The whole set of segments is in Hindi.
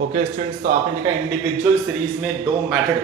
ओके स्टूडेंट्स, तो आपने देखा इंडिविजुअल सीरीज में दो मेथड,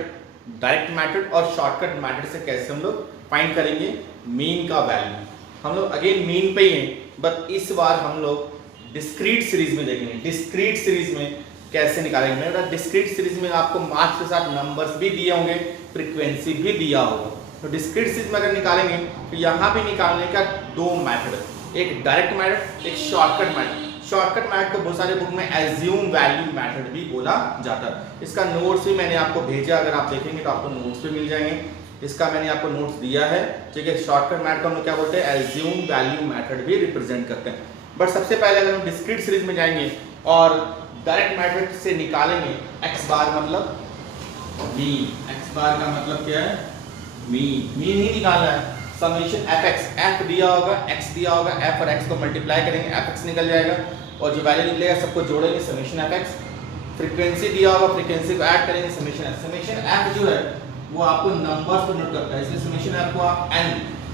डायरेक्ट मेथड और शॉर्टकट मेथड से कैसे हम लोग फाइंड करेंगे मीन का वैल्यू। हम लोग अगेन मीन पे ही हैं, बट इस बार हम लोग डिस्क्रीट सीरीज में देखेंगे। डिस्क्रीट सीरीज में कैसे निकालेंगे। मैंने बताया डिस्क्रीट सीरीज में आपको मार्क्स के साथ नंबर्स भी दिए होंगे, फ्रीक्वेंसी भी दिया होगा। तो डिस्क्रीट सीरीज में अगर निकालेंगे तो यहाँ भी निकालने का दो मेथड, एक डायरेक्ट मेथड, एक शॉर्टकट मेथड। शॉर्टकट मेथड को बहुत सारे बुक में एज्यूम वैल्यू मेथड भी बोला जाता है। इसका नोट्स भी मैंने आपको भेजा, अगर आप देखेंगे तो आपको नोट्स भी मिल जाएंगे। इसका मैंने आपको नोट्स दिया है, ठीक है। शॉर्टकट मेथड को हम लोग क्या बोलते हैं, एज्यूम वैल्यू मेथड भी रिप्रेजेंट करते हैं। बट सबसे पहले अगर हम डिस्क्रीट सीरीज में जाएंगे और डायरेक्ट मेथड से निकालेंगे एक्स बार मतलब मीन। एक्स बार का मतलब क्या है, मीन। मीन ही निकालना है। समेशन एफ एक्स, एफ दिया होगा, एक्स दिया होगा, एफ और एक्स को मल्टीप्लाई करेंगे, एफ एक्स निकल जाएगा और जो वैल्यू निकलेगा सबको जोड़ेंगे, समेशन एफ एक्स। फ्रीक्वेंसी दिया होगा, फ्रीक्वेंसी को ऐड करेंगे, समेशन एफ। समेशन एफ जो है वो आपको नंबर्स को नोट करता है, इसलिए समेशन एफ को आप एन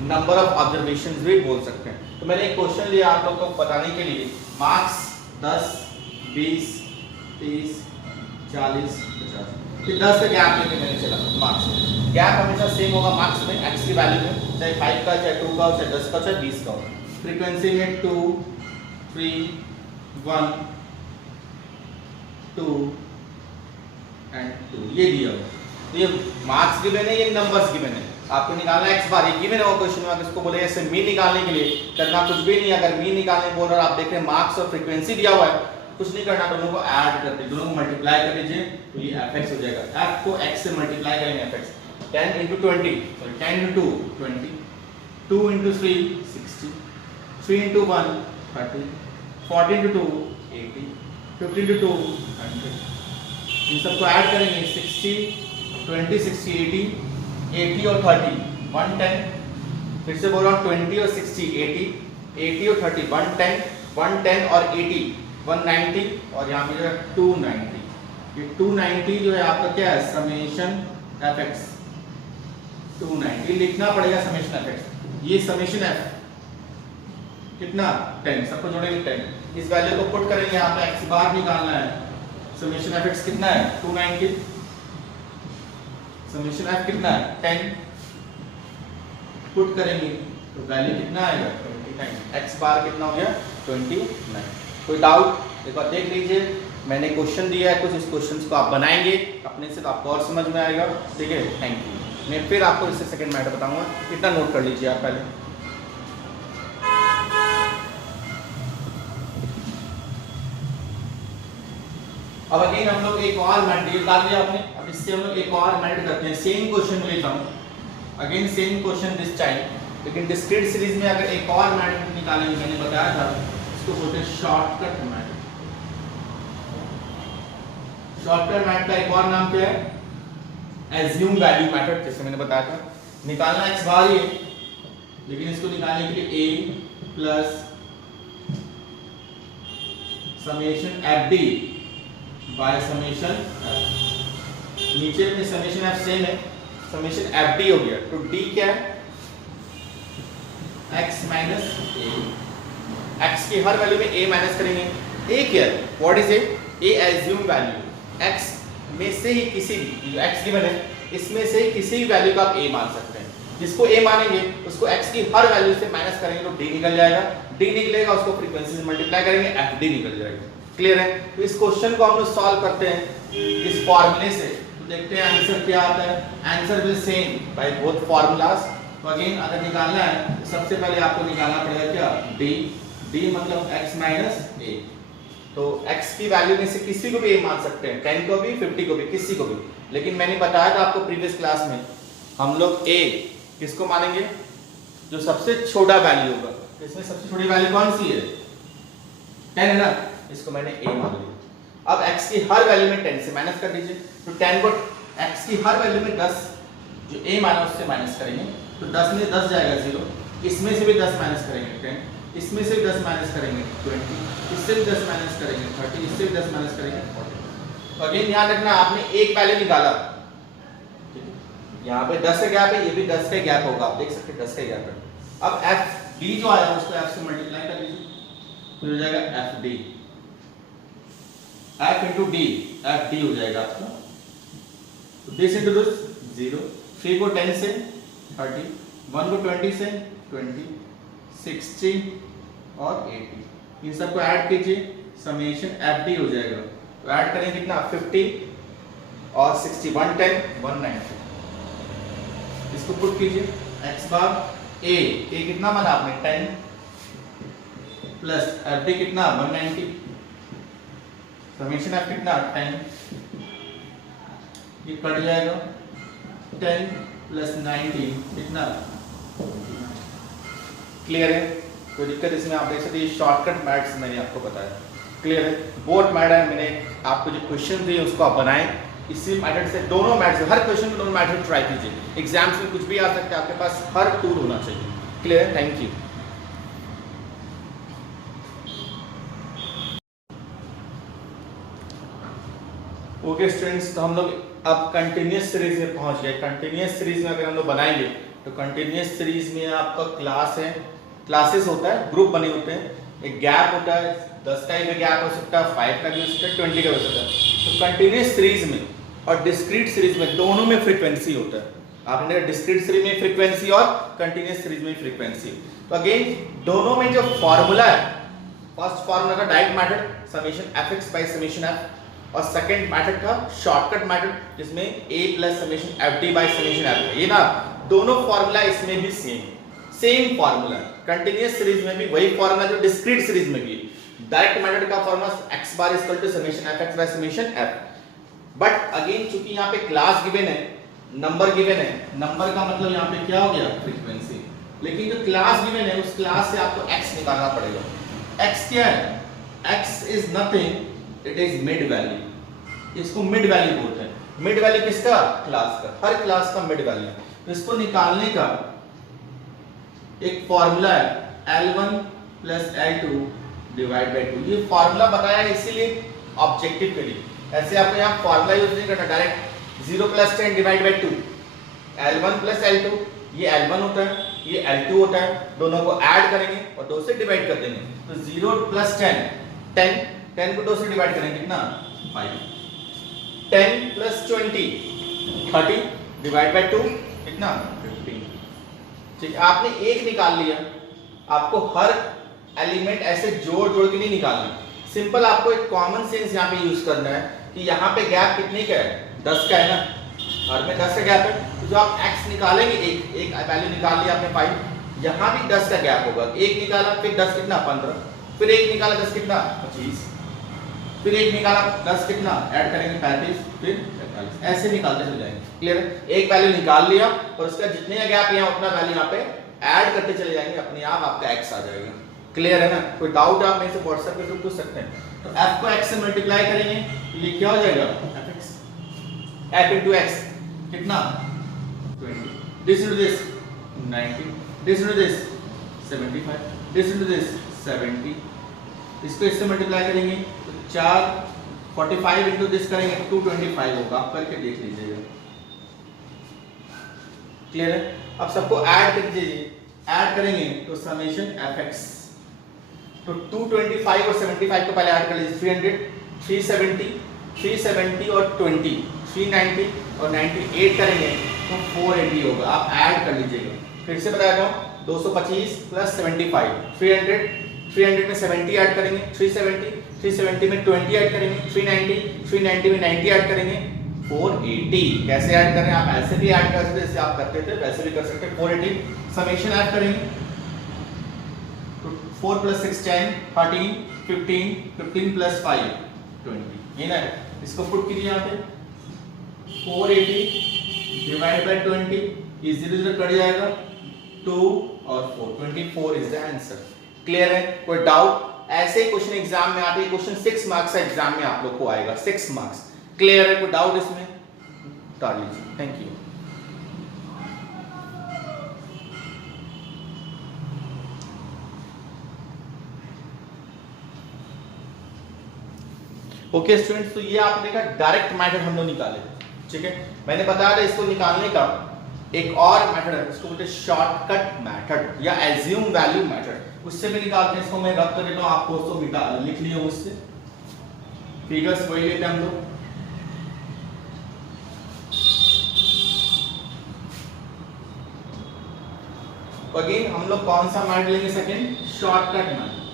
नंबर ऑफ ऑब्जर्वेशंस भी बोल सकते हैं। तो मैंने एक क्वेश्चन लिया आप लोगों को बताने के लिए, मार्क्स 10, 20, 30, 40, 50, फिर 10 का गैप लेके मैंने चला मार्क्स। गैप हमेशा सेम होगा मार्क्स में, एक्स की वैल्यू में, चाहे 5 का, चाहे 2 का, चाहे 10 का, चाहे 20 का हो। फ्रीक्वेंसी में 2, 3, 1, 2 एंड 2 ये दिया हो। तो ये मार्क्स गिवन है, ये नंबर्स गिवन है। आपको निकालना है एक्स बार, ये गिवन है वो क्वेश्चन में। आप इसको बोले ऐसे मीन निकालने के लिए करना कुछ भी नहीं। अगर मीन निकालने बोल रहे हो, आप देख रहे हैं मार्क्स और फ्रीक्वेंसी दिया हुआ है, कुछ नहीं करना, दोनों को ऐड कर दीजिए, दोनों को मल्टीप्लाई कर दीजिए, तो ये fx हो जाएगा। f को x से मल्टीप्लाई करेंगे, fx 10 into 20, sorry 10 into 2 20, 2 into 3 60, 3 into 1 30, 40 into 2 80, 50 into 2 100। इन सबको ऐड करेंगे, 60 20 60 80, 80 और 30 110। फिर से बोल रहा हूँ 20 और 60 80, 80 और 30 110, 110 और 80 190 और यहाँ पे जो है 290। ये 290 जो है आपका क्या है, समेशन एफ एक्स 290 लिखना पड़ेगा, समेशन एफ एक्स। ये समेशन एफ कितना 10, सबको जोड़ेंगे 10। इस वैल्यू को पुट करेंगे, यहाँ पे एक्स बार निकालना है। समेशन एफ एक्स कितना है 290, समेशन एफ कितना है 10, पुट करेंगे तो वैल्यू कितना आएगा 29। एक्स बार कितना हो गया 29। कोई डाउट एक बार देख लीजिए, मैंने क्वेश्चन दिया है कुछ, इस क्वेश्चंस को आप बनाएंगे अपने से तो आपको और समझ में आएगा, ठीक है। Thank you. मैं फिर आपको इससे सेकंड मैटर बताऊंगा, इतना नोट कर लीजिए आप पहले। अब अगेन हम लोग एक और मैटर निकाल लिया आपने, अब इससे हम लोग एक और मैटर करते हैं। सेम क्वेश्चन में लेता हूँ, again same question this time, लेकिन डिस्क्रीट सीरीज में अगर एक और मैटर निकालेंगे, मैंने बताया था इसको बोलते हैं शॉर्टकट मेथड। शॉर्टकट मेथड का एक और नाम क्या है, एज्यूम वैल्यू मेथड। जैसे मैंने बताया था निकालना एक्स बार ही है, लेकिन इसको निकालने के लिए a plus summation F D by summation F. नीचे में समेशन एफ सेम है, समेशन एफ डी हो गया, तो डी क्या है x माइनस ए। x की हर वैल्यू में a माइनस करेंगे। a क्या है, what is a assume value. x में से ही किसी भी, जो x गिवन है इसमें से ही किसी भी वैल्यू को आप a मान सकते हैं। जिसको a मानेंगे उसको x की हर वैल्यू से माइनस करेंगे तो d निकल जाएगा। d निकलेगा, उसको फ्रीक्वेंसी से मल्टीप्लाई करेंगे, fd निकल जाएगा। क्लियर है। तो इस क्वेश्चन को हम लोग सॉल्व करते हैं इस फॉर्मूले से, तो देखते हैं आंसर क्या आता है। Answer will same by both formulas. तो अगेन अगर निकालना है तो सबसे पहले आपको निकालना पड़ेगा क्या, d। d मतलब x माइनस a। तो x की वैल्यू में से किसी को भी a मान सकते हैं, 10 को भी 50 को भी, किसी को भी। लेकिन मैंने बताया था आपको प्रीवियस क्लास में, हम लोग a किसको मानेंगे, जो सबसे छोटा वैल्यू होगा। इसमें सबसे छोटी वैल्यू कौन सी है 10 है ना, इसको मैंने a मान लिया। अब x की हर वैल्यू में 10 से माइनस कर दीजिए, तो 10 को x की हर वैल्यू में 10 जो a माना उससे माइनस करेंगे, तो 10 में 10 जाएगा 0, इसमें से भी 10 माइनस करेंगे 10, इसमें से भी 10 माइनस करेंगे 20, इससे भी 10 माइनस करेंगे 30, इससे भी 10 माइनस करेंगे 40। तो अगेन ध्यान रखना, आपने एक वैल्यू निकाला, यहाँ पे 10 का गैप है, ये भी 10 का गैप होगा, आप देख सकते हैं 10 का गैप है। अब एफ डी जो आया उसको f से मल्टीप्लाई कर लीजिए, तो हो जाएगा F D. F into D, F D हो जाएगा आपका। दिस इंटू दिस 0, 3 को 10 से 30, 1 को 20 से 20, 60 और 80, इन सबको ऐड कीजिए, समेशन एफ डी हो जाएगा। तो ऐड करेंगे कितना 50 और 60, 110, 190। इसको पुट कीजिए x बार a कितना माना आपने 10 प्लस एफ डी कितना 190, समेशन एफ कितना 10, ये कट जाएगा 10 प्लस 90 कितना, क्लियर है? कोई दिक्कत इसमें? आप देख सकते हैं शॉर्टकट मैथ्स मैंने आपको बताया, क्लियर है? बोर्ड मैथड मैंने आपको जो क्वेश्चन दिए उसको आप बनाएं इसी मेथड से, दोनों मेथड से, हर क्वेश्चन में दोनों मेथड ट्राई कीजिए। एग्जाम्स में कुछ भी आ सकता है, आपके पास हर टूल होना चाहिए, क्लियर है? Thank you. ओके स्टूडेंट्स, तो हम लोग अब कंटिन्यूअस सीरीज में पहुंच गए। कंटिन्यूअस सीरीज में अगर हम लोग बनाएंगे तो कंटिन्यूअस सीरीज में आपका क्लास है, क्लासेस होता है, ग्रुप बने होते हैं, एक गैप होता है, 10 का भी गैप हो सकता है, 5 का भी हो सकता है, 20 का हो सकता है। तो कंटिन्यूअस सीरीज में और डिस्क्रीट सीरीज में दोनों में फ्रीक्वेंसी होता है। आपने देखा डिस्क्रीट सीरीज में फ्रीक्वेंसी और कंटिन्यूअस सीरीज में फ्रीक्वेंसी। तो अगेन दोनों में जो फॉर्मूला है, फर्स्ट फॉर्मूला का direct method summation fx by summation f, और सेकंड मेथड का शॉर्टकट मेथड जिसमें a plus summation fd bye summation f है। ये ना दोनों फॉर्मूला इसमें भी सेम फॉर्मूला है। कंटिन्यूअस सीरीज में भी वही फॉर्मूला जो डिस्क्रीट सीरीज में भी। डायरेक्ट मेथड का formula x bar equal to summation fx by summation f। But again चूंकि यहाँ पे क्लास गिवन है, नंबर गिवन है, नंबर का मतलब यहाँ पे क्या हो गया फ्रीक्वेंसी, लेकिन जो क्लास गिवन है उस क्लास से आपको x निकालना पड़ेगा। x क्या है? x is nothing, it is mid value. इसको मिड वैल्यू बोलते हैं। मिड वैल्यू किसका? क्लास का, हर क्लास का मिड वैल्यू। तो इसको निकालने का एक फॉर्मूला है L1 plus L2 divide by 2। ये फॉर्मूला बताया है इसीलिए ऑब्जेक्टिव के लिए, ऐसे आपको यहाँ फॉर्मूला यूज नहीं करना, direct 0 plus 10 divide by 2, L1 plus L2, ये L1 होता है, ये L2 होता है, दोनों को ऐड करेंगे और 2 से डिवाइड कर देंगे। तो 0 प्लस 10, 10 को 2 से डिवाइड करेंगे कितना 5, 10 प्लस 20 30 डिवाइड बाय 2 कितना 15। ठीक है, आपने एक निकाल लिया, आपको हर एलिमेंट ऐसे जोड़ जोड़ के नहीं निकालना। सिंपल आपको एक कॉमन सेंस यहाँ पे यूज करना है कि यहाँ पे गैप कितने का है? 10 का है ना, हर में 10 का गैप है। तो जो आप x निकालेंगे, एक वैल्यू निकाल लिया आपने 5, यहाँ भी 10 का गैप होगा। एक निकाला फिर 10 कितना 15, फिर एक निकाला 10 कितना 25, फिर एक निकाला 10 कितना ऐड करेंगे 35, फिर 45, ऐसे निकालते चले जाएंगे। क्लियर है? एक वैल्यू निकाल लिया और उसका जितने का गैप यहाँ उतना वैल्यू यहाँ पे ऐड करते चले जाएंगे, अपने आप आपका x आ जाएगा। क्लियर है ना? कोई डाउट आप मेरे से व्हाट्सएप पे तो पूछ सकते हैं। तो f को x से मल्टीप्लाई करेंगे तो ये क्या हो जाएगा fx, f into x कितना 20, this into this 90, this into this 75, this into this 70, इसको इससे मल्टीप्लाई करेंगे तो 4 45 into this करेंगे 225 होगा। आप करके देख लीजिएगा। क्लियर है? अब सबको ऐड कर दीजिए, ऐड करेंगे तो समेशन fx, तो 225 और 75 को पहले ऐड कर लीजिए, 300 370 370 और 20 390 और 98 करेंगे तो 480 होगा। आप ऐड कर लीजिएगा। फिर से बता रहा हूँ, 225 प्लस 75 300 में 70 ऐड करेंगे, 370 में 20 ऐड करेंगे, 390 में 90 ऐड करेंगे, 480। कैसे ऐड करें? आप ऐसे भी ऐड कर सकते हैं, जैसे आप करते थे वैसे भी कर सकते हैं। 480 समेशन ऐड करेंगे, 4 प्लस 6 10 13 15 15 प्लस 5 20, ये ना। इसको पुट कीजिए यहाँ पे 480 डिवाइड बाय 20, इजीली जो कट जाएगा 2 और 4, 24 इज द आंसर। क्लियर है? कोई डाउट? ऐसे क्वेश्चन एग्जाम में आते हैं, क्वेश्चन 6 मार्क्स का एग्जाम में आप लोग को आएगा, 6 मार्क्स। क्लियर है? कोई डाउट इसमें? डाल लीजिए। Thank you. ओके स्टूडेंट्स, तो ये आपने देखा डायरेक्ट मेथड हम लोग निकाले, ठीक है। मैंने बताया था इसको निकालने का एक और मेथड है, इसको बोलते हैं शॉर्टकट मेथड या एज्यूम वैल्यू मेथड। उससे भी निकालते हैं। इसको मैं रब कर देता हूं, आपको उसको लिख लियो उससे। फिगर्स वही लेते हैं हम लोग। अगेन हम लोग कौन सा मैथड लेंगे? Second, shortcut method.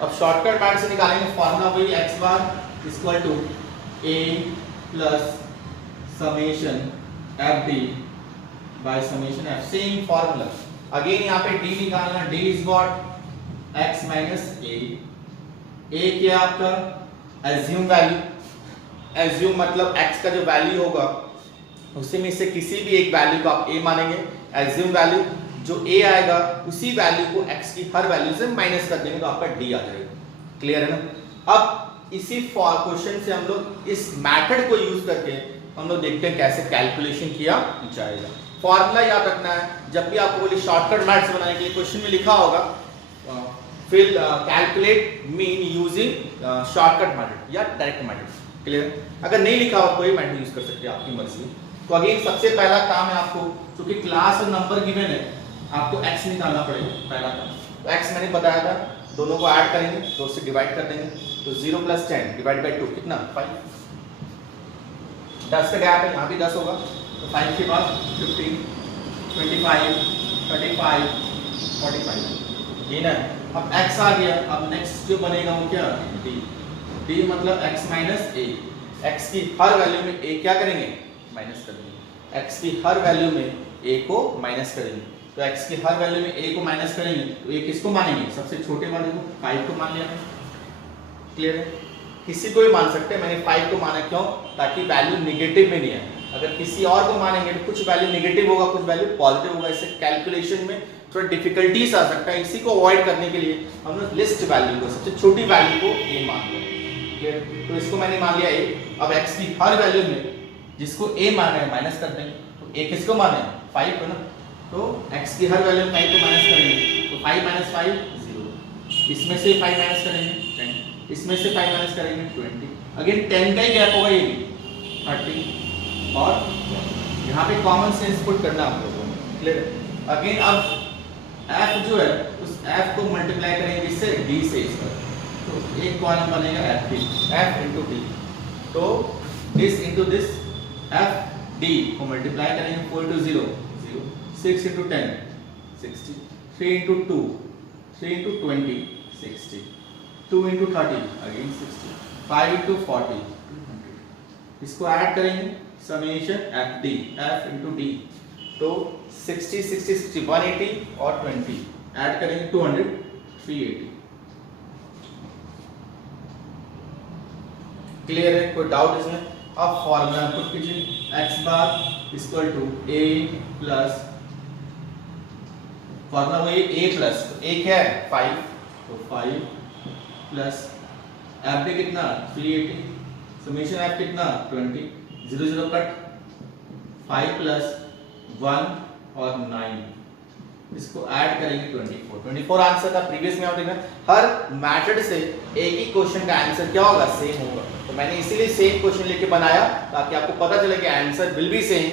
अब शॉर्टकट मैथड से निकालेंगे फॉर्मूला वही x bar equal to a plus summation F D by summation F, same formula. Again यहाँ पे d निकालना, d is what? x minus a क्या आपका? Assume value. एज्यूम मतलब x का जो वैल्यू होगा उसी में से किसी भी एक वैल्यू को आप a मानेंगे। एज्यूम वैल्यू जो a आएगा उसी वैल्यू को x की हर वैल्यू से माइनस कर देंगे तो आपका d आ जाएगा। क्लियर है ना? अब इसी क्वेश्चन से हम लोग इस मेथड को यूज करके हम लोग देखते हैं कैसे कैलकुलेशन किया जाएगा। फॉर्मूला याद रखना है, जब भी आपको बोले शॉर्टकट मैथ्स बनाने के लिए क्वेश्चन में लिखा होगा फिर calculate mean using shortcut method या डायरेक्ट मेथड। क्लियर? अगर नहीं लिखा हो कोई मेथड यूज कर सकते हैं आपकी मर्जी। तो अगेन सबसे पहला काम है आपको, क्योंकि क्लास और नंबर गिवन है, आपको x निकालना पड़ेगा पहला काम। तो x मैंने बताया था, दोनों को ऐड करेंगे तो उससे डिवाइड कर देंगे। तो 0 प्लस 10 डिवाइड बाई 2 कितना? 5। 10 का गैप है, यहाँ भी 10 होगा तो 5 के बाद 15, 25, 35, 45 ये ना। अब x आ गया, अब नेक्स्ट जो बनेगा वो क्या? d। d मतलब x माइनस a। x की हर वैल्यू में a क्या करेंगे? माइनस कर देंगे। x की हर वैल्यू में a को माइनस करेंगे। तो x की हर वैल्यू में a को माइनस करेंगे तो a किसको मानेंगे? सबसे छोटे वाले को, 5 को मान लिया मैंने। क्लियर है? किसी को भी मान सकते हैं, मैंने 5 को माना क्यों? ताकि वैल्यू नेगेटिव में नहीं है। अगर किसी और को मानेंगे तो कुछ वैल्यू नेगेटिव होगा, कुछ वैल्यू पॉजिटिव होगा। इससे कैलकुलेशन में थोड़ा डिफिकल्टीज आ सकता है। इसी को अवॉइड करने के लिए हम लोग लिस्ट वैल्यू को, सबसे छोटी वैल्यू को a मान लेंगे। तो इसको मैंने मान लिया a। अब x की हर वैल्यू में जिसको a माना है माइनस कर देंगे। तो a किसको माने? 5 को ना। तो x की हर वैल्यू में 5 को माइनस करेंगे तो 5 माइनस 5 0। इसमें से 5 माइनस करेंगे 10, इसमें से 5 माइनस करेंगे 20। अगेन 10 का ही गैप होगा, ये भी 30 और यहाँ पे कॉमन सेंस पुट करना आप लोगों को। क्लियर? अगेन अब f जो है उस f को मल्टीप्लाई करेंगे इससे d से इस पर, तो एक कॉलम बनेगा f into d। तो this into this f d को मल्टीप्लाई करेंगे 4 into 0 0, 6 into 10 60, 3 into 2 3 into 20 60, 2 into 30 again 60, 5 into 40 200। इसको ऐड करेंगे summation f d f into d। तो 60 60 60 180 और 20 ऐड करेंगे 200 380। क्लियर है? कोई डाउट इसमें? अब फॉर्मूला पुट कीजिए, x bar equal to a plus, formula वही a प्लस, तो a क्या है? 5, तो 5 प्लस f d कितना? 380, समेशन f कितना? 20, 0 0 कट, 5 प्लस 1 और 9 इसको ऐड करेंगे 24 आंसर था। प्रीवियस में आप देखना हर मेथड से एक ही क्वेश्चन का आंसर क्या होगा? सेम होगा। तो मैंने इसीलिए सेम क्वेश्चन लेके बनाया ताकि आपको पता चले कि आंसर विल बी सेम।